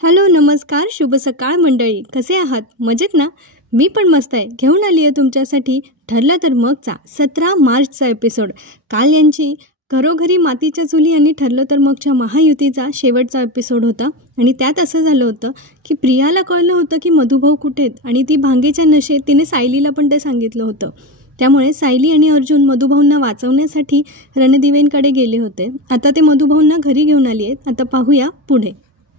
Hello, नमस्कार, शुभ सकाळ मंडळी. कसे आहात? मजेत ना? मी पण मस्त आहे. घेऊन आली आहे तुमच्यासाठी ठरलं तर मगचा 17 मार्चचा एपिसोड. काल यांची घरोघरी मातीच्या चुली आणि ठरलं तर मगच्या महायुतीचा शेवटचा एपिसोड होता. आणि त्यात असं झालं होतं की प्रियाला कळलं होतं की मधुभाऊ कुठे आहेत आणि ती भांगेच्या नशेत तिने सायलीला पण ते सांगितलं होतं. त्यामुळे सायली आणि अर्जुन मधुभाऊंना वाचवण्यासाठी रणदिवेंकडे गेले होते. आता ते मधुभाऊंना घरी घेऊन आली आहेत. आता पाहूया पुढे.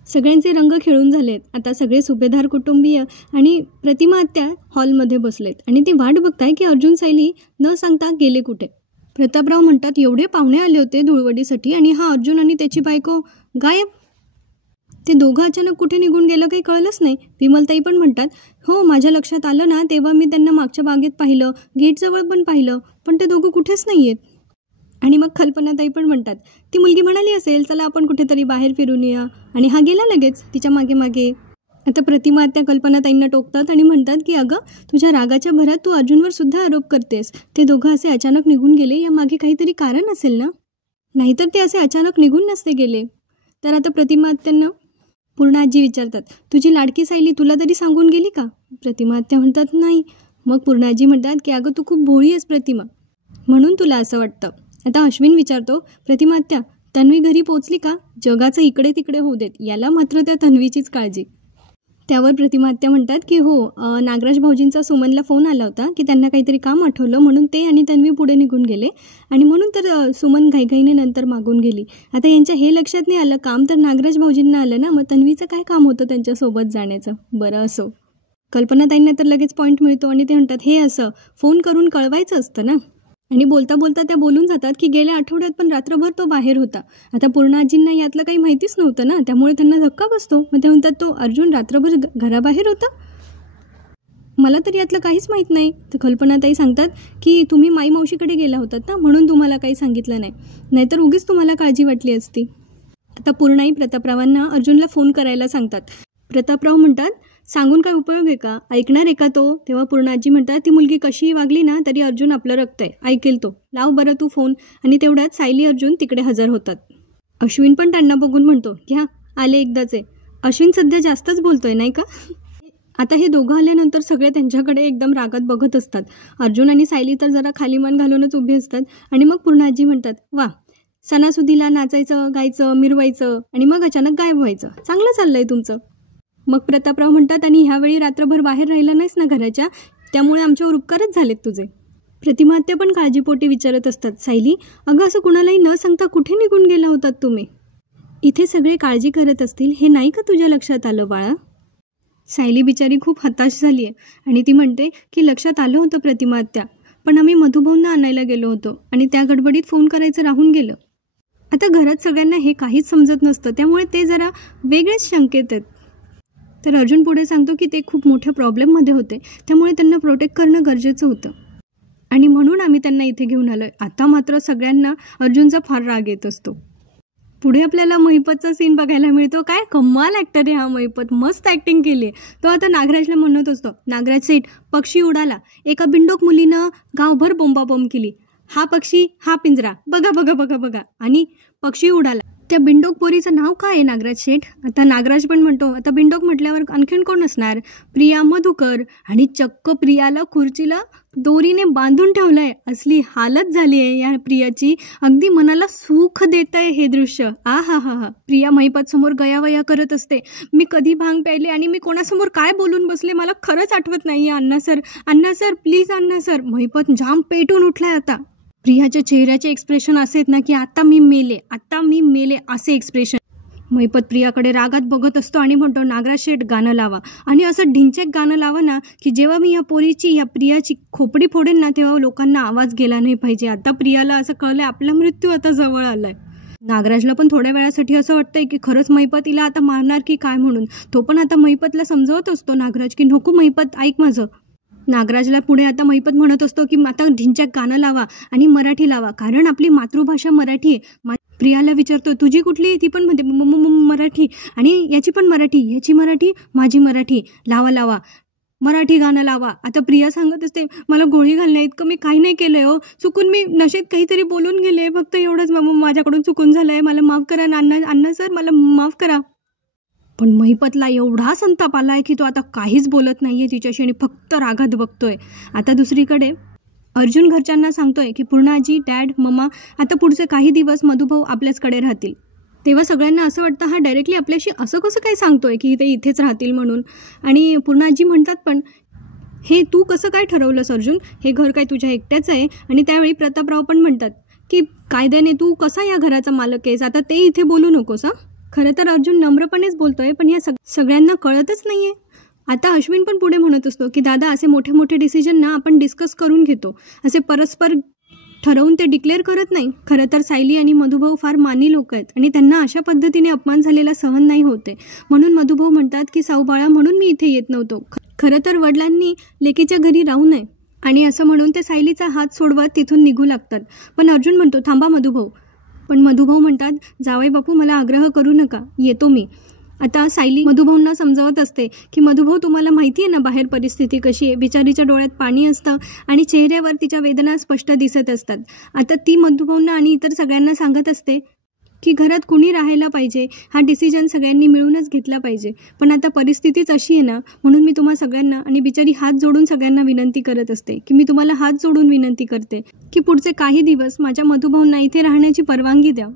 सगळ्यांचे रंग खेळून झालेत. आता सगळे सुभेदार कुटुंबीय आणि प्रतिमा आत्या हॉलमध्ये बसलेत आणि ती वाट बघताय की अर्जुन सायली न सांगता गेले कुठे. प्रतापराव म्हणतात, एवढे पाहुणे आले होते धुळवडीसाठी आणि हा अर्जुन आणि त्याची बायको गायब. ते दोघं अचानक कुठे निघून गेलं काही कळलंच नाही. विमलताई पण म्हणतात, हो माझ्या लक्षात आलं ना तेव्हा मी त्यांना मागच्या बागेत पाहिलं, गेटजवळ पण पाहिलं, पण ते दोघं कुठेच नाही आहेत. आणि मग कल्पनाताई पण म्हणतात, ती मुलगी म्हणाली असेल चला आपण कुठेतरी बाहेर फिरून येऊया, आणि हा गेला लगेच तिच्या मागे मागे. आता प्रतिमा त्या कल्पनाताईंना टोकतात आणि म्हणतात की अगं तुझ्या रागाच्या भरात तू अर्जुनवर सुद्धा आरोप करतेस. ते दोघं असे अचानक निघून गेले या मागे काहीतरी कारण असेल ना, नाहीतर ते असे अचानक निघून नसते गेले. तर आता प्रतिमा आत्यांना पूर्ण आजी विचारतात, तुझी लाडकी सायली तुला तरी सांगून गेली का? प्रतिमा आत्या म्हणतात नाही. मग पूर्ण आजी म्हणतात की अगं तू खूप भोळी आहेस प्रतिमा, म्हणून तुला असं वाटतं. आता अश्विन विचारतो, प्रतिमा आत्या तन्वी घरी पोचली का? जगाचं इकडे तिकडे होऊ देत, याला मात्र त्या तन्वीचीच काळजी. त्यावर प्रतिमा आत्या म्हणतात की हो, नागराज भाऊजींचा सुमनला फोन आला होता की त्यांना काहीतरी काम आठवलं म्हणून ते आणि तन्वी पुढे निघून गेले आणि म्हणून तर सुमन घाईघाईने नंतर मागून गेली. आता यांच्या हे लक्षात नाही आलं, काम तर नागराज भाऊजींना आलं ना, मग तन्वीचं काय काम होतं त्यांच्यासोबत जाण्याचं? बरं असो. कल्पनाताईंना तर लगेच पॉईंट मिळतो आणि ते म्हणतात, हे असं फोन करून कळवायचं असतं ना. आणि बोलता बोलता त्या बोलून जातात की गेल्या आठवड्यात पण रात्रभर तो बाहेर होता. आता पूर्ण आजींना यातलं काही माहितीच नव्हतं ना, त्यामुळे त्यांना धक्का बसतो. मग ते म्हणतात, तो अर्जुन रात्रभर घराबाहेर होता? मला तर यातलं काहीच माहीत नाही. तर कल्पनाताई सांगतात की तुम्ही माई मावशीकडे गेला होतात ना, म्हणून तुम्हाला काही सांगितलं नाही, नाहीतर उगीच तुम्हाला काळजी वाटली असती. आता पूर्णाई प्रतापरावांना अर्जुनला फोन करायला सांगतात. प्रतापराव म्हणतात, सांगून काय उपयोग आहे का? ऐकणार आहे का तो? तेव्हा पूर्णाजी म्हणतात, ती मुलगी कशीही वागली ना तरी अर्जुन आपलं रक्त आहे, ऐकेल तो, लाव बरं तू फोन. आणि तेवढ्यात सायली अर्जुन तिकडे हजर होतात. अश्विन पण त्यांना बघून म्हणतो, घ्या आले एकदाचे. अश्विन सध्या जास्तच बोलतोय नाही का? आता हे दोघं आल्यानंतर सगळे त्यांच्याकडे एकदम रागात बघत असतात. अर्जुन आणि सायली तर जरा खाली मान घालूनच उभी असतात. आणि मग पूर्णाजी म्हणतात, वा, सणासुदीला नाचायचं, गायचं, मिरवायचं आणि मग अचानक गायब व्हायचं, चांगलं चाललंय तुमचं. मग प्रतापराव म्हणतात, आणि ह्यावेळी रात्रभर बाहेर राहिला नाहीस ना घराच्या, त्यामुळे आमच्यावर उपकारच झालेत तुझे. प्रतिमा आत्या पण काळजीपोटी विचारत असतात, सायली अगं असं कुणालाही न सांगता कुठे निघून गेला होतात तुम्ही? इथे सगळे काळजी करत असतील हे नाही का तुझ्या लक्षात आलं बाळा? सायली बिचारी खूप हताश झाली आहे आणि ती म्हणते की लक्षात आलं होतं प्रतिमा आत्या, पण आम्ही मधुभाऊंना आणायला गेलो होतो आणि त्या गडबडीत फोन करायचं राहून गेलं. आता घरात सगळ्यांना हे काहीच समजत नसतं, त्यामुळे ते जरा वेगळेच शंकेत आहेत. तर अर्जुन पुढे सांगतो की ते खूप मोठ्या प्रॉब्लेममध्ये होते, त्यामुळे त्यांना प्रोटेक्ट करणं गरजेचं होतं आणि म्हणून आम्ही त्यांना इथे घेऊन आलो आहे. आता मात्र सगळ्यांना अर्जुनचा फार राग येत असतो. पुढे आपल्याला महिपतचा सीन बघायला मिळतो. काय कमाल ॲक्टर आहे हा महिपत, मस्त ॲक्टिंग केली आहे. तो आता नागराजला म्हणत असतो, नागराज सेठ पक्षी उडाला, एका बिंडोक मुलीनं गावभर बोंबाबोंब केली, हा पक्षी हा पिंजरा, बघा बघा बघा बघा, आणि पक्षी उडाला. त्या बिंडोक पोरीचं नाव काय आहे नागराज शेठ? आता नागराज पण म्हणतो, आता बिंडोक म्हटल्यावर आणखीन कोण असणार? प्रिया मधुकर. आणि चक्क प्रियाला खुर्चीला दोरीने बांधून ठेवलंय, असली हालत झाली आहे या प्रियाची, अगदी मनाला सुख देत आहे हे दृश्य. आ हा हा हा. प्रिया महिपत समोर गयावया करत असते, मी कधी भांग प्यायले आणि मी कोणासमोर काय बोलून बसले मला खरंच आठवत नाही. Anna sir please Anna sir. Mahipat जाम पेटून उठलाय आता. प्रियाच्या चेहऱ्याचे एक्सप्रेशन असे आहेत ना की आता मी मेले असे एक्सप्रेशन. महिपत प्रियाकडे रागात बघत असतो आणि म्हणतो, नागराज शेठ गाणं लावा, आणि असं ढिंचॅक गाणं लावा ना की जेव्हा मी या प्रियाची खोपडी फोडेन ना तेव्हा लोकांना आवाज गेला नाही पाहिजे. आता प्रियाला असं कळलंय आपला मृत्यू आता जवळ आलाय. नागराजला पण थोड्या वेळासाठी असं वाटतंय की खरंच महिपत हिला आता मारणार की काय म्हणून. तो पण आता महिपतला समजवत असतो नागराज की नको महिपत ऐक माझं. नागराजला पुढे आता महिपत म्हणत असतो की आता ढिंचॅक गाणं लावा आणि मराठी लावा, कारण आपली मातृभाषा मराठी आहे. प्रियाला विचारतो, तुझी कुठली? ती पण म्हणते मराठी, आणि याची पण मराठी, याची मराठी, माझी मराठी, लावा मराठी गाणं लावा. आता प्रिया सांगत असते, मला गोळी घालण्या इतकं मी काही नाही केलंय हो, चुकून मी नशेत काहीतरी बोलून गेले, फक्त एवढंच माझ्याकडून चुकून झालंय, मला माफ करा अण्णा सर, मला माफ करा. पण महिपतला एवढा संताप आलाय की तो आता काहीच बोलत नाहीये तिच्याशी आणि फक्त रागात बघतोय. आता दुसरीकडे अर्जुन घरच्यांना सांगतोय की पूर्णाजी, डॅड, मम्मा आता पुढचे काही दिवस मधुभाऊ आपल्याचकडे राहतील. तेव्हा सगळ्यांना असं वाटतं हा डायरेक्टली आपल्याशी असं कसं काय सांगतोय की ते इथेच राहतील म्हणून. आणि पूर्णाजी म्हणतात पण हे तू कसं काय ठरवलंस अर्जुन, हे घर काय तुझ्या एकट्याचं आहे. आणि त्यावेळी प्रतापराव पण म्हणतात की कायद्याने तू कसा या घराचा मालक आहेस, आता ते इथे बोलू नकोस. खरं तर अर्जुन नम्रपणेच बोलतोय पण या सगळ्यांना कळतच नाहीये. आता अश्विन पण पुढे म्हणत असतो की दादा असे मोठे मोठे डिसिजन ना आपण डिस्कस करून घेतो, असे परस्पर ठरवून ते डिक्लेअर करत नाही. खरं तर सायली आणि मधुभाऊ फार मानी लोक आहेत आणि त्यांना अशा पद्धतीने अपमान झालेला सहन नाही होते. म्हणून मधुभाऊ म्हणतात की साऊबाळा म्हणून मी इथे येत नव्हतो. खरं तर वडिलांनी लेकीच्या घरी राहू नये आणि असं म्हणून ते सायलीचा हात सोडवत तिथून निघू लागतात. पण अर्जुन म्हणतो थांबा मधुभाऊ. पण मधुभाऊ म्हणतात जावई बापू मला आग्रह करू नका, येतो मी. आता सायली मधुभाऊंना समजावत असते की मधुभाऊ तुम्हाला माहिती आहे ना बाहेर परिस्थिती कशी आहे. बिचारीच्या डोळ्यात पाणी असतं आणि चेहऱ्यावर तिच्या वेदना स्पष्ट दिसत असतात. आता ती मधुभाऊंना आणि इतर सगळ्यांना सांगत असते की घरात कुणी राहायला पाहिजे, हा डिसिजन सगळ्यांनी मिळूनच घेतला पाहिजे. पण आता परिस्थितीच अशी आहे ना, म्हणून मी तुम्हा सगळ्यांना आणि बिचारी हात जोडून सगळ्यांना विनंती करत असते की मी तुम्हाला हात जोडून विनंती करते की पुढचे काही दिवस माझ्या मधुभाऊंना इथे राहण्याची परवानगी द्या.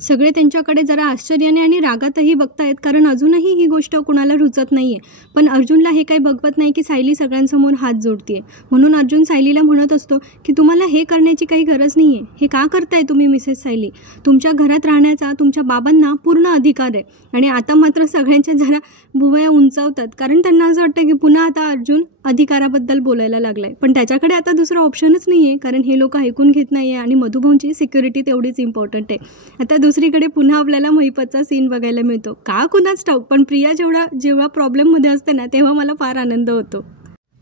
सगळे त्यांच्याकडे जरा आश्चर्याने आणि रागातही बघतायत कारण अजूनही ही गोष्ट कुणाला रुचत नाहीये. पण अर्जुनला हे काही बघवत नाही की सायली सगळ्यांसमोर हात जोडतीये. म्हणून अर्जुन सायलीला म्हणत असतो की तुम्हाला हे करण्याची काही गरज नाहीये. हे का करताय तुम्ही मिसेस सायली, तुमच्या घरात राहण्याचा तुमच्या बाबांना पूर्ण अधिकार आहे. आणि आता मात्र सगळ्यांच्या जरा भुवया उंचावतात कारण त्यांना असं वाटतं की पुन्हा आता अर्जुन अधिकाराबद्दल बोलायला लागलाय. पण त्याच्याकडे आता दुसरं ऑप्शनच नाहीये कारण हे लोक ऐकून घेत नाहीये आणि मधुभाऊंची सिक्युरिटी तेवढीच इम्पॉर्टंट आहे. आता दुसरीकडे पुन्हा आपल्याला महिपतचा सीन बघायला मिळतो. का कुणाच ठाऊक, पण प्रिया जेव्हा प्रॉब्लेममध्ये असते ना तेव्हा मला फार आनंद होतो.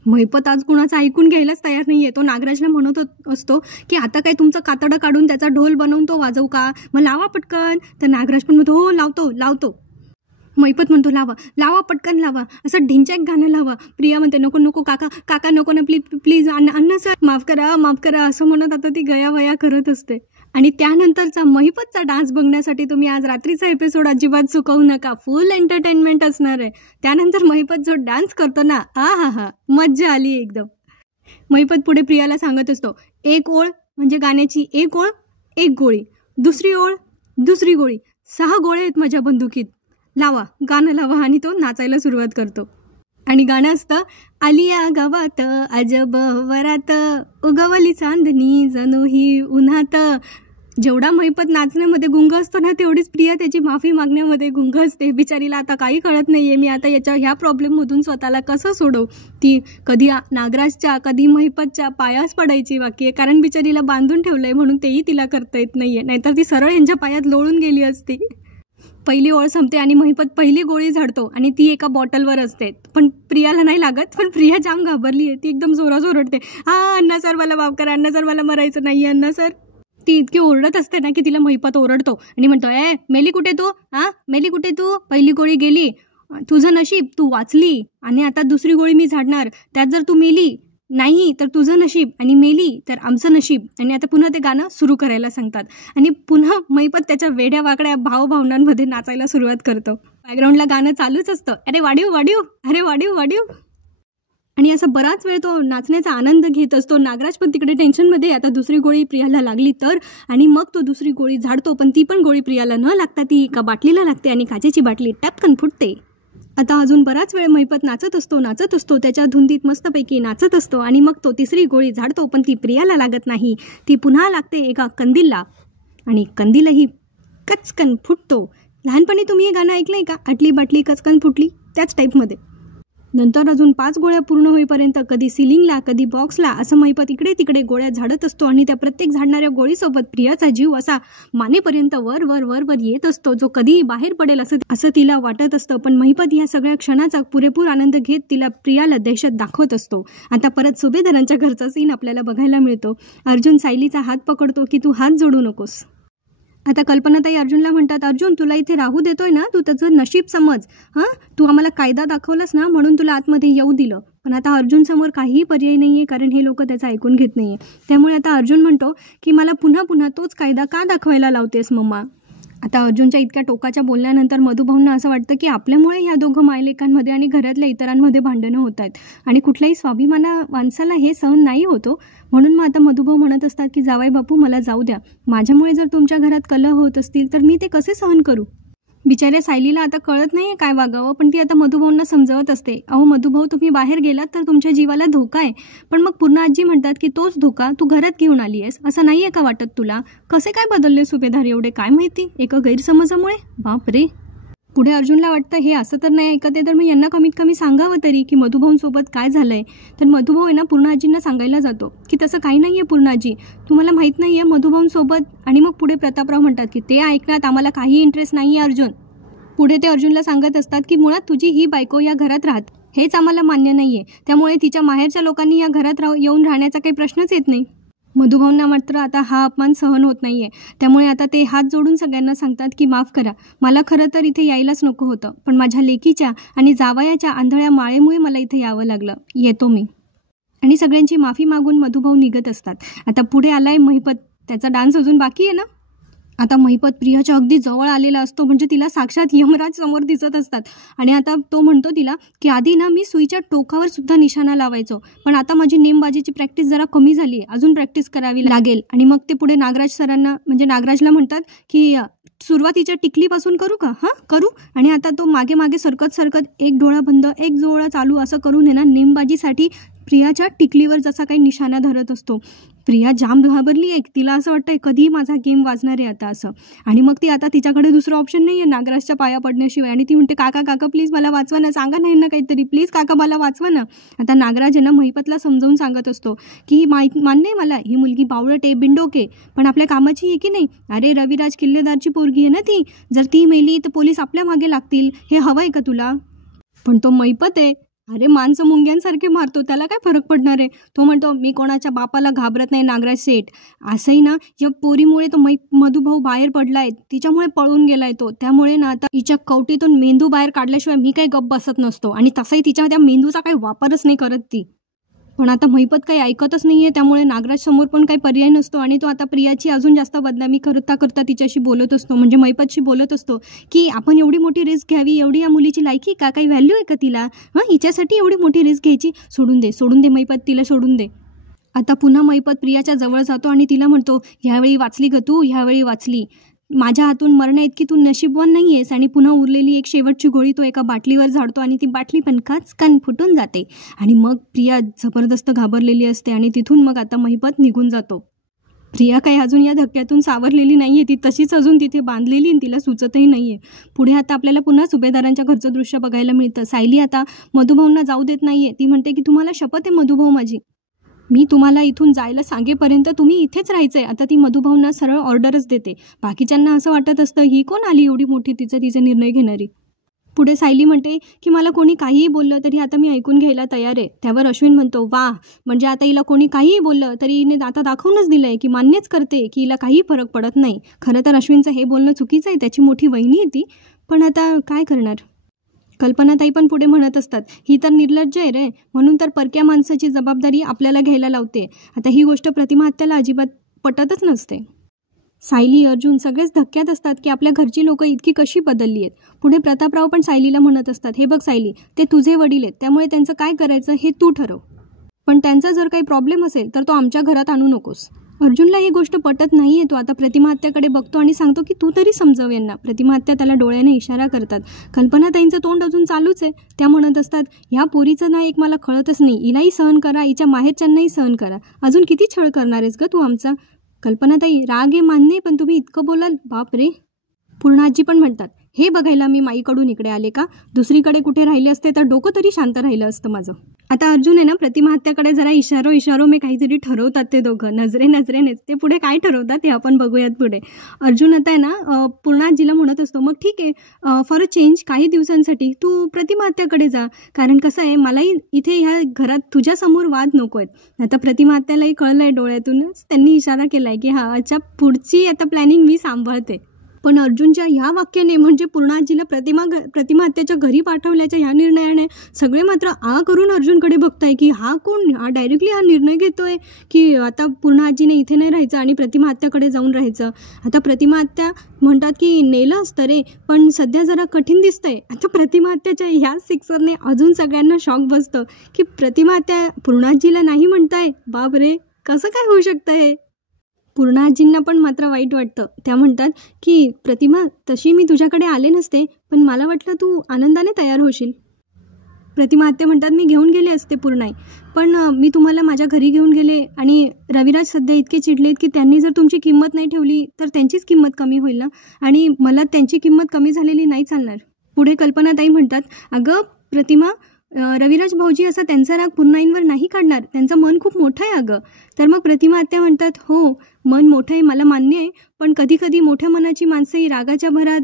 महिपत आज कुणाचं ऐकून घ्यायलाच तयार नाहीये. तो नागराजला म्हणत असतो की आता काय तुमचं कातडं काढून त्याचा ढोल बनवून तो वाजवू का, मग लावा पटकन. तर नागराज पण म्हणतो हो लावतो. महिपत म्हणतो लावा पटकन लावा, असं ढिंचॅक गाणं लावा. प्रिया म्हणते नको काका नको ना प्लीज अण्णा सर माफ करा असं म्हणत आता ती गयावया करत असते. आणि त्यानंतरचा महिपतचा डान्स बघण्यासाठी तुम्ही आज रात्रीचा एपिसोड अजिबात चुकवू नका. फुल एंटरटेनमेंट असणार आहे. त्यानंतर महिपत जो डान्स करतो ना हा मज्जा आली एकदम. महिपत पुढे प्रियाला सांगत असतो एक ओळ म्हणजे गाण्याची एक ओळ एक गोळी, दुसरी ओळ दुसरी गोळी, 6 गोळे आहेत माझ्या बंदुकीत, लावा गाणं लावा. आणि तो नाचायला सुरुवात करतो. आणि गाणं असतं आलिया गावात अजब वरात उगवली चांदणी जणू ही उन्हात. जेवढा महिपत नाचण्यामध्ये गुंग असतो ना तेवढीच प्रिया त्याची माफी मागण्यामध्ये गुंग असते. बिचारीला आता काही कळत नाहीये मी आता ह्या प्रॉब्लेममधून स्वतःला कसं सोडवू. ती कधी नागराजच्या कधी महिपतच्या पायास पडायची बाकी आहे कारण बिचारीला बांधून ठेवलंय म्हणून तेही तिला करता येत नाहीये. नाहीतर ती सरळ यांच्या पायात लोळून गेली असती. पहिली ओळ संपते आणि महिपत पहिली गोळी झाडतो आणि ती एका बॉटलवर असते. पण प्रियाला नाही लागत. पण प्रिया जाम घाबरली आहे. ती एकदम जोरात ओरडते अण्णा सर मला माफ करा, अण्णा सर मला मरायचं नाही अण्णा सर. ती इतकी ओरडत असते ना की तिला महिपत ओरडतो आणि म्हणतो मेली कुठे तू, पहिली गोळी गेली, तुझं नशीब तू वाचली आणि आता दुसरी गोळी मी झाडणार, त्यात जर तू मेली नाही तर तुझं नशीब आणि मेली तर आमचं नशीब. आणि आता पुन्हा ते गाणं सुरू करायला सांगतात आणि पुन्हा महिपत त्याच्या वेड्या वाकड्या भावभावनांमध्ये नाचायला सुरुवात करतो. बॅकग्राऊंडला गाणं चालूच असतं अरे वाढीव. आणि असं बराच वेळ तो नाचण्याचा आनंद घेत असतो. नागराज पण तिकडे टेन्शनमध्ये आता दुसरी गोळी प्रियाला लागली तर. आणि मग तो दुसरी गोळी झाडतो पण ती पण गोळी प्रियाला न लागता ती एका बाटलीला लागते आणि काचेची बाटली टपकन फुटते. आता अजून बराच वेळ महिपत नाचत असतो त्याच्या धुंदीत मस्तपैकी नाचत असतो आणि मग तो तिसरी गोळी झाडतो पण ती प्रियाला लागत नाही. ती पुन्हा लागते एका कंदीलला आणि कंदीलही कचकन फुटतो. लहानपणी तुम्ही हे गाणं ऐकलंय का, आटली बाटली कचकन फुटली, त्याच टाईपमध्ये. नंतर अजून 5 गोळ्या पूर्ण होईपर्यंत कधी सिलिंगला कधी बॉक्सला असं महिपत इकडे तिकडे गोळ्या झाडत असतो आणि त्या प्रत्येक झाडणाऱ्या गोळीसोबत प्रियाचा जीव असा मानेपर्यंत वर येत असतो जो कधीही बाहेर पडेल असं तिला वाटत असतं. पण महिपत या सगळ्या क्षणाचा पुरेपूर आनंद घेत तिला प्रियाला दहशत दाखवत असतो. आता परत सुभेदारांच्या घरचा सीन आपल्याला बघायला मिळतो. अर्जुन सायलीचा हात पकडतो की तू हात जोडू नकोस. आता कल्पनाताई अर्जुनला म्हणतात अर्जुन तुला इथे राहू देतोय ना, तू त्याचं नशीब समज. तू आम्हाला कायदा दाखवलास ना म्हणून तुला आतमध्ये येऊ दिलं. पण आता अर्जुन समोर काहीही पर्याय नाहीये कारण हे लोक त्याचं ऐकून घेत नाहीये. त्यामुळे आता अर्जुन म्हणतो की मला पुन्हा तोच कायदा का दाखवायला लावतेस मम्मा. आता अर्जुनच्या इतक्या टोकाच्या बोलण्यानंतर मधुभाऊंना असं वाटतं की आपल्यामुळे ह्या दोघं मायलेकांमध्ये आणि घरातल्या इतरांमध्ये भांडणं होत आहेत आणि कुठल्याही स्वाभिमाना माणसाला हे सहन नाही होतो. म्हणून मग आता मधुभाऊ म्हणत असतात की जावई बापू मला जाऊ द्या, माझ्यामुळे जर तुमच्या घरात कलह होत असतील तर मी ते कसे सहन करू. बिचाऱ्या सायलीला आता कळत नाही काय वागावं, पण ती आता मधुभाऊंना समजावत असते. अहो मधुभाऊ, तुम्ही बाहेर गेलात तर तुमच्या जीवाला धोका आहे, पण मग पूर्णा आजी म्हणतात की तोच धोका तू घरात घेऊन आली आहेस, असं नाही आहे का वाटत तुला. कसे काय बदलले सुभेदार एवढे काय माहिती, एका गैरसमजामुळे. बाप रे. पुढे अर्जुनला वाटतं हे असं तर नाही ऐकत आहे, तर मग यांना कमीत कमी सांगावं तरी की मधुभाऊंसोबत काय झालंय. तर मधुभाऊ आहे ना पूर्णा आजींना सांगायला जातो की तसं काही नाही आहे पूर्णा आजी, तुम्हाला माहीत नाही आहे मधुभाऊंसोबत. आणि मग पुढे प्रतापराव म्हणतात की ते ऐकण्यात आम्हाला काही इंटरेस्ट नाही आहे अर्जुन. पुढे ते अर्जुनला सांगत असतात की मुळात तुझी ही बायको या घरात राहत हेच आम्हाला मान्य नाही आहे, त्यामुळे तिच्या माहेरच्या लोकांनी या घरात येऊन राहण्याचा काही प्रश्नच येत नाही. मधुभाऊंना मात्र आता हा अपमान सहन होत नाही आहे, त्यामुळे आता ते हात जोडून सगळ्यांना सांगतात की माफ करा, मला खरं तर इथे यायलाच नको होतं, पण माझ्या लेकीच्या आणि जावयाच्या आंधळ्या माळेमुळे मला इथे यावं लागलं, येतो मी. आणि सगळ्यांची माफी मागून मधुभाऊ निघत असतात. आता पुढे आलाय महिपत, त्याचा डान्स अजून बाकी आहे ना. आता महिपत प्रियाच्या अगदी जवळ आलेला असतो, म्हणजे तिला साक्षात यमराज समोर दिसत असतात. आणि आता तो म्हणतो तिला की आधी ना मी सुईच्या टोकावर सुद्धा निशाणा लावायचो, पण आता माझी नेमबाजीची प्रॅक्टिस जरा कमी झाली आहे, अजून प्रॅक्टिस करावी लागेल. आणि मग ते पुढे नागराज सरांना म्हणजे नागराजला म्हणतात की सुरुवातीच्या टिकलीपासून करू का. हां करू. आणि आता तो मागे मागे सरकत एक डोळा बंद एक डोळा चालू असं करून आहे ना नेमबाजीसाठी प्रियाच्या टिकलीवर जसा काही निशाणा धरत असतो. प्रिया जाम घाबरली आहे, तिला असं वाटतंय कधी माझा गेम वाजणार आहे आता असं. आणि मग ती आता तिच्याकडे दुसरं ऑप्शन नाही आहे नागराजच्या पाया पडण्याशिवाय, आणि ती म्हणते काका प्लीज मला वाचवा ना, सांगा नाही ना काहीतरी, प्लीज काका मला वाचवा ना. आता नागराज यांना महिपतला समजावून सांगत असतो की ही मान्य आहे मला, ही मुलगी बावळट आहे बिंडोक आहे, पण आपल्या कामाची आहे की नाही. अरे रविराज किल्लेदारची पोरगी आहे ना ती, जर ती मेली तर पोलीस आपल्या मागे लागतील, हे हवं आहे का तुला. पण तो महिपत आहे, अरे माणसं मुंग्यांसारखे मारतो, त्याला काय फरक पडणार आहे. तो म्हणतो मी कोणाच्या बापाला घाबरत नाही नागराज सेठ. असंही ना या पोरीमुळे तो मधुभाऊ बाहेर पडलाय, तिच्यामुळे पळून गेलाय तो, त्यामुळे ना आता हिच्या कवटीतून मेंदू बाहेर काढल्याशिवाय मी काही गप्प बसत नसतो. आणि तसंही तिच्या त्या मेंदूचा काही वापरच नाही करत ती. पण आता महिपत काही ऐकतच नाही आहे, त्यामुळे नागराज समोर पण काही पर्याय नसतो. आणि तो आता प्रियाची अजून जास्त बदनामी करता तिच्याशी बोलत असतो, म्हणजे महिपतशी बोलत असतो की आपण एवढी मोठी रिस्क घ्यावी, एवढी या मुलीची लायकी का, काही व्हॅल्यू आहे का तिला, हिच्यासाठी एवढी मोठी रिस्क घ्यायची, सोडून दे महिपत, तिला सोडून दे. आता पुन्हा महिपत प्रियाच्या जवळ जातो आणि तिला म्हणतो ह्यावेळी वाचली ग तू, ह्यावेळी वाचली, माझ्या हातून मरण्या इतकी तू नशीबवान नाही आहेस. आणि पुन्हा उरलेली एक शेवटची गोळी तो एका बाटलीवर झाडतो आणि ती बाटली पण कान फुटून जाते. आणि मग प्रिया जबरदस्त घाबरलेली असते आणि तिथून मग आता महिपत निघून जातो. प्रिया काही अजून या धक्क्यातून सावरलेली नाही आहे, ती तशीच अजून तिथे बांधलेली आणि तिला सुचतही नाही आहे. पुढे आता आपल्याला पुन्हा सुभेदारांच्या घरचं दृश्य बघायला मिळतं. सायली आता मधुभाऊंना जाऊ देत नाही आहे, ती म्हणते की तुम्हाला शपथ आहे मधुभाऊ माझी, मी तुम्हाला इथून जायला सांगेपर्यंत तुम्ही इथेच राहायचं आहे. आता ती मधुभाऊंना सरळ ऑर्डरच देते. बाकीच्यांना असं वाटत असतं ही कोण आली एवढी मोठी तिचे निर्णय घेणारी. पुढे सायली म्हणते की मला कोणी काहीही बोललं तरी आता मी ऐकून घ्यायला तयार आहे. त्यावर अश्विन म्हणतो वा, म्हणजे आता हिला कोणी काहीही बोललं तरी हिने आता दाखवूनच दिलं आहे की मान्यच करते की हिला काही फरक पडत नाही. खरं तर अश्विनचं हे बोलणं चुकीचं आहे, त्याची मोठी वहिनी आहे ती, पण आता काय करणार. कल्पनाताई पण पुढे म्हणत असतात ही तर निर्लज्ज आहे रे, म्हणून तर परक्या माणसाची जबाबदारी आपल्याला घ्यायला लावते. आता ही गोष्ट प्रतिमा आत्याला अजिबात पटतच नसते. सायली अर्जुन सगळेच धक्क्यात असतात की आपल्या घरची लोकं इतकी कशी बदलली आहेत. पुढे प्रतापराव पण सायलीला म्हणत असतात हे बघ सायली, ते तुझे वडील आहेत, त्यामुळे त्यांचं काय करायचं हे तू ठरव, पण त्यांचा जर काही प्रॉब्लेम असेल तर तो आमच्या घरात आणू नकोस. अर्जुनला ही गोष्ट पटत नाही आहे. तो आता प्रतिमा आत्याकडे बघतो आणि सांगतो की तू तरी समजव यांना. प्रतिमा आत्या त्याला डोळ्याने इशारा करतात. कल्पनाताईंचं तोंड अजून चालूच आहे. त्या म्हणत असतात ह्या पोरीचं ना एक मला कळतच नाही, हिलाही सहन करा, हिच्या माहेरच्यांनाही सहन करा, अजून किती छळ करणार आहेस ग तू आमचा. कल्पनाताई राग हे मान्य, पण तुम्ही इतकं बोलाल बाप रे. पूर्णाजी पण म्हणतात हे बघायला मी माईकडून इकडे आले का, दुसरीकडे कुठे राहिले असते तर डोकं तरी शांत राहिलं असतं माझं. आता अर्जुन आहे ना प्रतिमा आत्याकडे जरा इशारो मी काहीतरी ठरवतात ते दोघं, नजरेनेच. ते पुढे काय ठरवतात ते आपण बघूयात पुढे. अर्जुन आता आहे ना पूर्णाजीला म्हणत असतो मग ठीक आहे फॉर अ चेंज काही दिवसांसाठी तू प्रतिमा आत्याकडे जा, कारण कसं आहे मलाही इथे ह्या घरात तुझ्यासमोर वाद नको आहेत. आता प्रतिमा आत्यालाही कळलं आहे, डोळ्यातूनच त्यांनी इशारा केला आहे की हा अच्छा पुढची आता प्लॅनिंग मी सांभाळते. पण अर्जुनच्या ह्या वाक्याने म्हणजे पूर्णाजीला प्रतिमा आत्याच्या घरी पाठवल्याच्या ह्या निर्णयाने सगळे मात्र करून अर्जुनकडे बघताय की हा कोण, हा डायरेक्टली हा निर्णय घेतोय की आता पूर्णाजीने इथे नाही राहायचं आणि प्रतिमा आत्याकडे जाऊन राहायचं. आता प्रतिमा आत्या म्हणतात की नेलं असतं रे, पण सध्या जरा कठीण दिसतंय. आता प्रतिमा आत्याच्या ह्या सिक्सरने अजून सगळ्यांना शॉक बसतं की प्रतिमा आत्या पूर्णाजीला नाही म्हणताय. बाप रे, कसं काय होऊ शकतं हे. पूर्णाजींना पण मात्र वाईट वाटतं. त्या म्हणतात की प्रतिमा, तशी मी तुझ्याकडे आले नसते, पण मला वाटलं तू आनंदाने तयार होशील. प्रतिमा आत्या म्हणतात मी घेऊन गेले असते पूर्णाई, पण मी तुम्हाला माझ्या घरी घेऊन गेले आणि रविराज सध्या इतके चिडलेत की त्यांनी जर तुमची किंमत नाही ठेवली तर त्यांचीच किंमत कमी होईल ना, आणि मला त्यांची किंमत कमी झालेली नाही चालणार. पुढे कल्पनाताई म्हणतात अगं प्रतिमा, रविराज भाऊजी असा त्यांचा राग पूर्णाईंवर नाही काढणार, त्यांचं मन खूप मोठं आहे अगं. तर मग प्रतिमा आत्या म्हणतात हो, मन मोठं आहे मला मान्य आहे, पण कधी कधी मोठ्या मनाची माणसंही रागाच्या भरात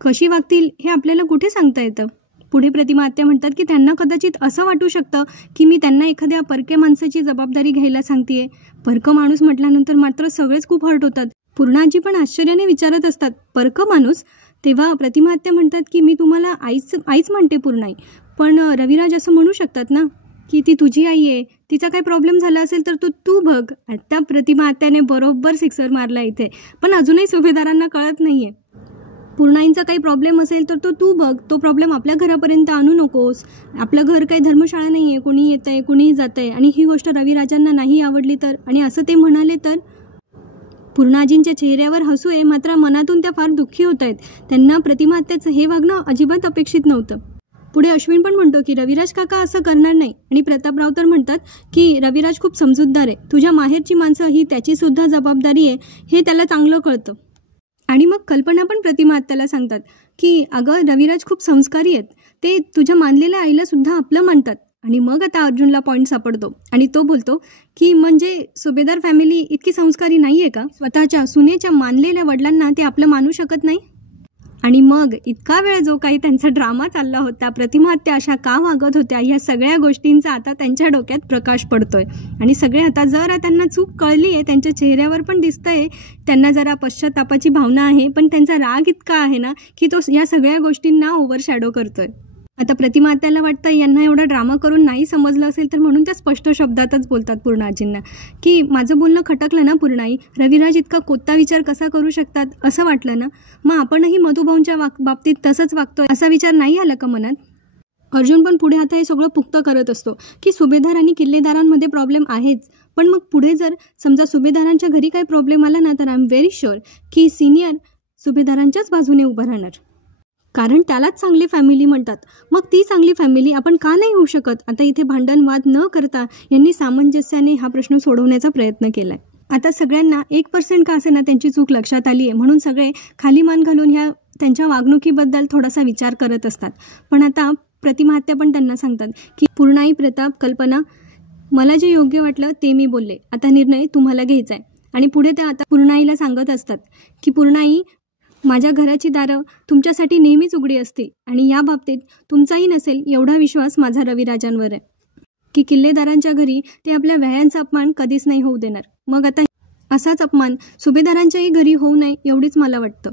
कशी वागतील हे आपल्याला कुठे सांगता येतं. पुढे प्रतिमा आत्या म्हणतात की त्यांना कदाचित असं वाटू शकतं की मी त्यांना एखाद्या परक्या माणसाची जबाबदारी घ्यायला सांगतेय. परकं माणूस म्हटल्यानंतर मात्र सगळेच खूप हर्ट होतात. पूर्णाजी पण आश्चर्याने विचारत असतात परकं माणूस. तेव्हा प्रतिमा आत्या म्हणतात की मी तुम्हाला आईच म्हणते पूर्णाई, पण रविराज असं म्हणू शकतात ना की ती तुझी आई आहे, तिचा काही प्रॉब्लेम झाला असेल तर तू बघ. आता प्रतिमा आत्याने बरोबर सिक्सर मारला इथे, पण अजूनही सुभेदारांना कळत नाही आहे. पूर्णाईंचा काही प्रॉब्लेम असेल तर तू बघ, तो प्रॉब्लेम आपल्या घरापर्यंत आणू नकोस. आपलं घर काही धर्मशाळा नाही आहे, कोणी येतं आहे कोणीही जातं आहे, आणि ही गोष्ट रविराजांना नाही आवडली तर, आणि असं ते म्हणाले तर. पूर्णाजींच्या चेहऱ्यावर हसू आहे, मात्र मनातून त्या फार दुःखी होत आहेत. त्यांना प्रतिमा आत्याचं हे वागणं अजिबात अपेक्षित नव्हतं. पुढे अश्विन पण म्हणतो की रविराज काका असं करणार नाही, आणि प्रतापराव तर म्हणतात की रविराज खूप समजूतदार आहे, तुझ्या माहेरची माणसं ही त्याची सुद्धा जबाबदारी आहे हे त्याला चांगलं कळतं. आणि मग कल्पना पण प्रतिमा आत्याला सांगतात की अगं रविराज खूप संस्कारी आहेत, ते तुझ्या मानलेल्या आईला सुद्धा आपलं मानतात. आणि मग आता अर्जुनला पॉईंट सापडतो आणि तो बोलतो की म्हणजे सुभेदार फॅमिली इतकी संस्कारी नाही आहे का, स्वतःच्या सुनेच्या मानलेल्या वडिलांना ते आपलं मानू शकत नाही. आणि मग इतका वेळ जो काही त्यांचा ड्रामा चालला होता, प्रतिमा आत्या अशा का वागत होत्या, ह्या सगळ्या गोष्टींचा आता त्यांच्या डोक्यात प्रकाश पडतोय. आणि सगळे आता जरा त्यांना चूक कळली आहे, त्यांच्या चेहऱ्यावर पण दिसतंय, त्यांना जरा पश्चातापाची भावना आहे, पण त्यांचा राग इतका आहे ना की तो या सगळ्या गोष्टींना ओव्हरशॅडो करतोय. आता प्रतिमा आत्याला वाटतं यांना एवढा ड्रामा करून नाही समजलं असेल तर म्हणून त्या स्पष्ट शब्दातच बोलतात पूर्णाजींना की माझं बोलणं खटकलं ना पूर्णाई, रविराज इतका कोत्ता विचार कसा करू शकतात असं वाटलं ना, मग आपणही मधुभाऊंच्या बाबतीत तसंच वागतोय असा विचार नाही आला का मनात. अर्जुन पण पुढे आता हे सगळं पुख्त करत असतो की सुभेदार आणि किल्लेदारांमध्ये प्रॉब्लेम आहेच, पण मग पुढे जर समजा सुभेदारांच्या घरी काही प्रॉब्लेम आला ना तर आय एम व्हेरी शुअर की सिनियर सुभेदारांच्याच बाजूने उभं राहणार, कारण त्यालाच चांगली फॅमिली म्हणतात. मग ती चांगली फॅमिली आपण का नाही होऊ शकत. आता इथे भांडण वाद न करता यांनी सामंजस्याने हा प्रश्न सोडवण्याचा प्रयत्न केलाय. आता सगळ्यांना 1% का असे ना त्यांची चूक लक्षात आली आहे, म्हणून सगळे खाली मान घालून ह्या त्यांच्या वागणुकीबद्दल थोडासा विचार करत असतात. पण आता प्रतिमा आत्या पण त्यांना सांगतात की पूर्णाई, प्रताप, कल्पना, मला जे योग्य वाटलं ते मी बोलले, आता निर्णय तुम्हाला घ्यायचा आहे. आणि पुढे ते आता पूर्णाईला सांगत असतात की पूर्णाई, माझ्या घराची दारं तुमच्यासाठी नेहमीच उघडी असतील, आणि या बाबतीत तुमचाही नसेल एवढा विश्वास माझा रविराजांवर आहे की किल्लेदारांच्या घरी ते आपल्या व्यायांचा अपमान कधीच नाही होऊ देणार. मग आता असाच अपमान सुभेदारांच्याही घरी होऊ नये एवढीच मला वाटतं.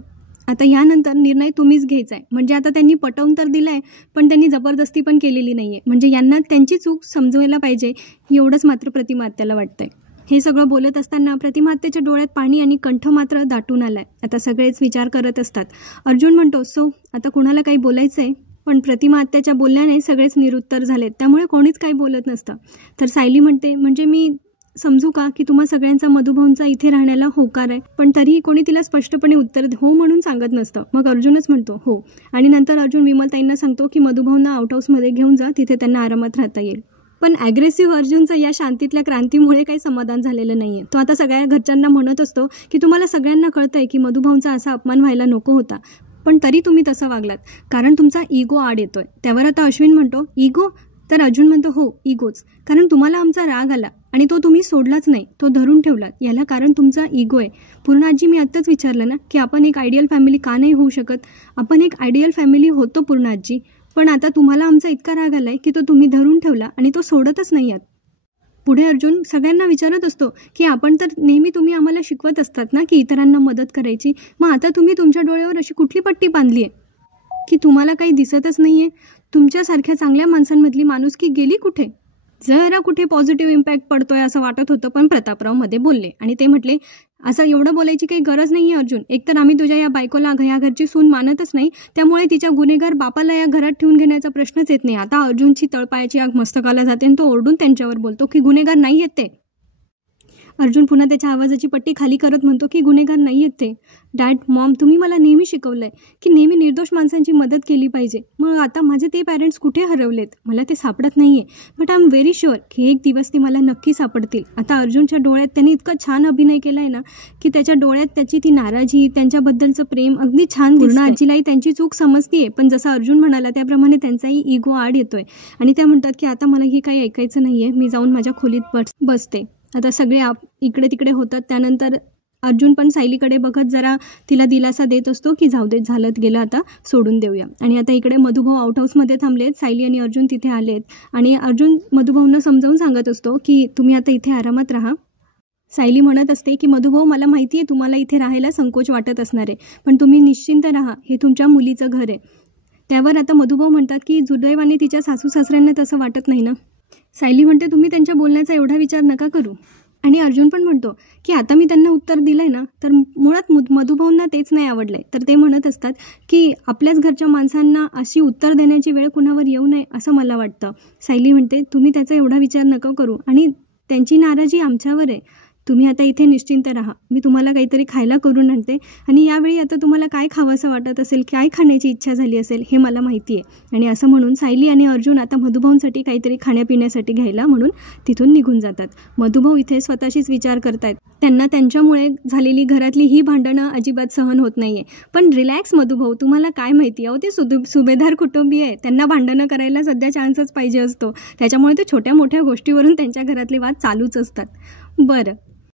आता यानंतर निर्णय तुम्हीच घ्यायचा आहे. म्हणजे आता त्यांनी पटवून तर दिलं आहे, पण त्यांनी जबरदस्ती पण केलेली नाही आहे, म्हणजे यांना त्यांची चूक समजवायला पाहिजे एवढंच मात्र प्रतिमा आत्याला वाटतंय. हे सगळं बोलत असताना प्रतिमा आत्याच्या डोळ्यात पाणी आणि कंठ मात्र दाटून आलाय. आता सगळेच विचार करत असतात. अर्जुन म्हणतो सो आता कुणाला काही बोलायचं आहे, पण प्रतिमा आत्याच्या बोलण्याने सगळेच निरुत्तर झालेत, त्यामुळे कोणीच काही बोलत नसतं. तर सायली म्हणते म्हणजे मी समजू का की तुम्हा सगळ्यांचा मधुभाऊंचा इथे राहण्याला होकार आहे, पण तरीही कोणी तिला स्पष्टपणे उत्तर हो म्हणून सांगत नसतं. मग अर्जुनच म्हणतो हो, आणि नंतर अर्जुन विमलताईंना सांगतो की मधुभाऊंना आउट हाऊसमध्ये घेऊन जा, तिथे त्यांना आरामात राहता येईल. पण ॲग्रेसिव्ह अर्जुनचं या शांतीतल्या क्रांतीमुळे काही समाधान झालेलं नाही आहे. तो आता सगळ्या घरच्यांना म्हणत असतो की तुम्हाला सगळ्यांना कळतंय की मधुभाऊंचा असा अपमान व्हायला नको होता, पण तरी तुम्ही तसं वागलात कारण तुमचा इगो आड येतोय. त्यावर आता अश्विन म्हणतो इगो, तर अर्जुन म्हणतो हो इगोच, कारण तुम्हाला आमचा राग आला आणि तो तुम्ही सोडलाच नाही, तो धरून ठेवलात, याला कारण तुमचा इगो आहे. पूर्णाजी, मी आत्ताच विचारलं ना की आपण एक आयडियल फॅमिली का नाही होऊ शकत. आपण एक आयडियल फॅमिली होतो पूर्णाजी, पण आता तुम्हाला आमचा इतका राग आलाय की तो तुम्ही धरून ठेवला आणि तो सोडतच नाही आहात. पुढे अर्जुन सगळ्यांना विचारत असतो की आपण तर नेहमी तुम्ही आम्हाला शिकवत असतात ना की इतरांना मदत करायची, मग आता तुम्ही तुमच्या डोळ्यावर अशी कुठली पट्टी बांधली आहे की तुम्हाला काही दिसतच नाही आहे? तुमच्यासारख्या चांगल्या माणसांमधली माणुसकी गेली कुठे? जरा कुठे पॉझिटिव्ह इम्पॅक्ट पडतोय असं वाटत होतं, पण प्रतापराव मध्ये बोलले आणि ते म्हटले, असं एवढं बोलायची काही गरज नाही आहे अर्जुन. एकतर आम्ही तुझ्या या बायकोला या घरची सून मानतच नाही, त्यामुळे तिच्या गुन्हेगार बापाला या घरात ठेवून घेण्याचा प्रश्नच येत नाही. आता अर्जुनची तळपायाची आग मस्तकाला जाते आणि तो ओरडून त्यांच्यावर बोलतो की गुन्हेगार नाही आहेत ते. अर्जुन पुन्हा त्याच्या आवाजाची पट्टी खाली करत म्हणतो की गुन्हेगार नाही आहेत ते. डॅड, मॉम, तुम्ही मला नेहमी शिकवलंय की नेहमी निर्दोष माणसांची मदत केली पाहिजे. मग आता माझे ते पॅरेंट्स कुठे हरवलेत? मला ते सापडत नाही आहे, but I am very sure की एक दिवस ते मला नक्की सापडतील. आता अर्जुनच्या डोळ्यात त्यांनी इतका छान अभिनय केला आहे ना की त्याच्या डोळ्यात त्याची ती नाराजी, त्यांच्याबद्दलचं प्रेम अगदी छान दिसतं. पूर्ण आजीलाही त्यांची चूक समजतीये, पण जसं अर्जुन म्हणाला त्याप्रमाणे त्यांचाही इगो आड येतोय आणि त्या म्हणतात की आता मला ही काही ऐकायचं नाही आहे, मी जाऊन माझ्या खोलीत बसते. आता सगळे इकडे तिकडे होतात. त्यानंतर अर्जुन पण सायलीकडे बघत जरा तिला दिलासा देत असतो की जाऊ देत, झालं गेलं, आता सोडून देऊया. आणि आता इकडे मधुभाऊ आउट हाऊसमध्ये थांबलेत, सायली आणि अर्जुन तिथे आलेत आणि अर्जुन मधुभाऊंना समजावून सांगत असतो की तुम्ही आता इथे आरामात राहा. सायली म्हणत असते की मधुभाऊ, मला माहिती आहे तुम्हाला इथे राहायला संकोच वाटत असणार आहे, पण तुम्ही निश्चिंत राहा, हे तुमच्या मुलीचं घर आहे. त्यावर आता मधुभाऊ म्हणतात की दुर्दैवाने तिच्या सासू सासऱ्यांना तसं वाटत नाही ना. सायली म्हणते तुम्ही त्यांच्या बोलण्याचा एवढा विचार नका करू. आणि अर्जुन पण म्हणतो की आता मी त्यांना उत्तर दिलंय ना, तर मुळात मधुभाऊंना तेच नाही आवडलंय. तर ते म्हणत असतात की आपल्याच घरच्या माणसांना अशी उत्तर देण्याची वेळ कुणावर येऊ नये असं मला वाटतं. सायली म्हणते तुम्ही त्याचा एवढा विचार नका करू आणि त्यांची नाराजी आमच्यावर आहे. तुम्ही आता इथे निश्चिंत राहा, मी तुम्हाला काहीतरी खायला करून आणते आणि यावेळी आता तुम्हाला काय खावंसं वाटत असेल, काय खाण्याची इच्छा झाली असेल हे मला माहिती आहे. आणि असं म्हणून सायली आणि अर्जुन आता मधुभाऊंसाठी काहीतरी खाण्यापिण्यासाठी घ्यायला म्हणून तिथून निघून जातात. मधुभाऊ इथे स्वतःशीच विचार करतायत. त्यांना त्यांच्यामुळे झालेली घरातली ही भांडणं अजिबात सहन होत नाहीये. पण रिलॅक्स मधुभाऊ, तुम्हाला काय माहिती आहे, ते सुभेदार कुटुंबीय आहे, त्यांना भांडणं करायला सध्या चान्सच पाहिजे असतो, त्याच्यामुळे ते छोट्या मोठ्या गोष्टीवरून त्यांच्या घरातले वाद चालूच असतात. बरं,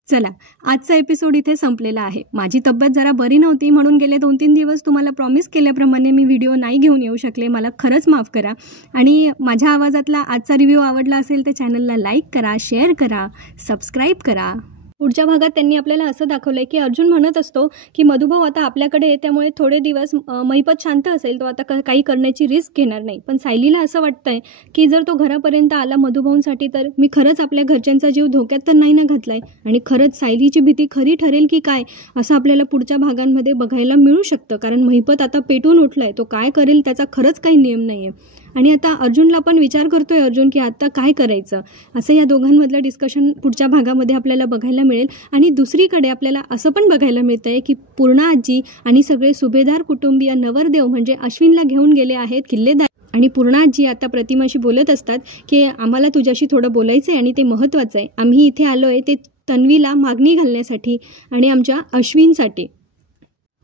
चला, आजचा एपिसोड इथे संपलेला आहे. माझी तब्येत जरा बरी नव्हती म्हणून गेले 2-3 दिवस तुम्हाला प्रॉमिस केल्याप्रमाणे मी व्हिडिओ नाही घेऊन येऊ शकले. मला खरंच माफ करा. आणि माझ्या आवाजातला आजचा रिव्ह्यू आवडला असेल तर चॅनलला लाईक करा, शेअर करा, सबस्क्राईब करा. पुढच्या भागात त्यांनी आपल्याला असं दाखवलंय की अर्जुन म्हणत असतो की मधुभाऊ आता आपल्याकडे आहे, त्यामुळे थोडे दिवस महिपत शांत असेल, तो आता काही करण्याची रिस्क घेणार नाही. पण सायलीला असं वाटतंय की जर तो घरापर्यंत आला मधुभाऊंसाठी तर मी खरंच आपल्या घरच्यांचा जीव धोक्यात तर नाही ना घातलाय, आणि खरंच सायलीची भीती खरी ठरेल की काय असं आपल्याला पुढच्या भागांमध्ये बघायला मिळू शकतं. कारण महिपत आता पेटून उठलाय, तो काय करेल त्याचा खरंच काही नियम नाही आहे. आणि आता अर्जुनला पण विचार करतोय अर्जुन की आता काय करायचं, असं या दोघांमधलं डिस्कशन पुढच्या भागामध्ये आपल्याला बघायला मिळेल. आणि दुसरीकडे आपल्याला असं पण बघायला मिळतंय की पूर्णा आजी आणि सगळे सुभेदार कुटुंबीय नवरदेव म्हणजे अश्विनला घेऊन गेले आहेत किल्लेदार. आणि पूर्णा आजी आता प्रतिमाशी बोलत असतात की आम्हाला तुझ्याशी थोडं बोलायचं आहे आणि ते महत्त्वाचं आहे. आम्ही इथे आलो आहे ते तन्वीला मागणी घालण्यासाठी आणि आमच्या अश्विनसाठी.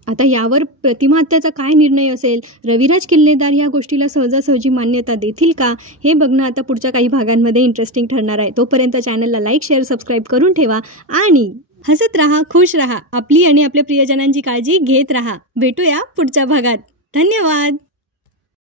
आता यावर प्रतिमा हत्याचा काय निर्णय असेल, रविराज किल्लेदार या गोष्टीला सहजासहजी मान्यता देतील का, हे बघणं आता पुढच्या काही भागांमध्ये इंटरेस्टिंग ठरणार आहे. तोपर्यंत चॅनलला लाईक, शेअर, सबस्क्राईब करून ठेवा आणि हसत राहा, खुश राहा, आपली आणि आपल्या प्रियजनांची काळजी घेत राहा. भेटूया पुढच्या भागात. धन्यवाद.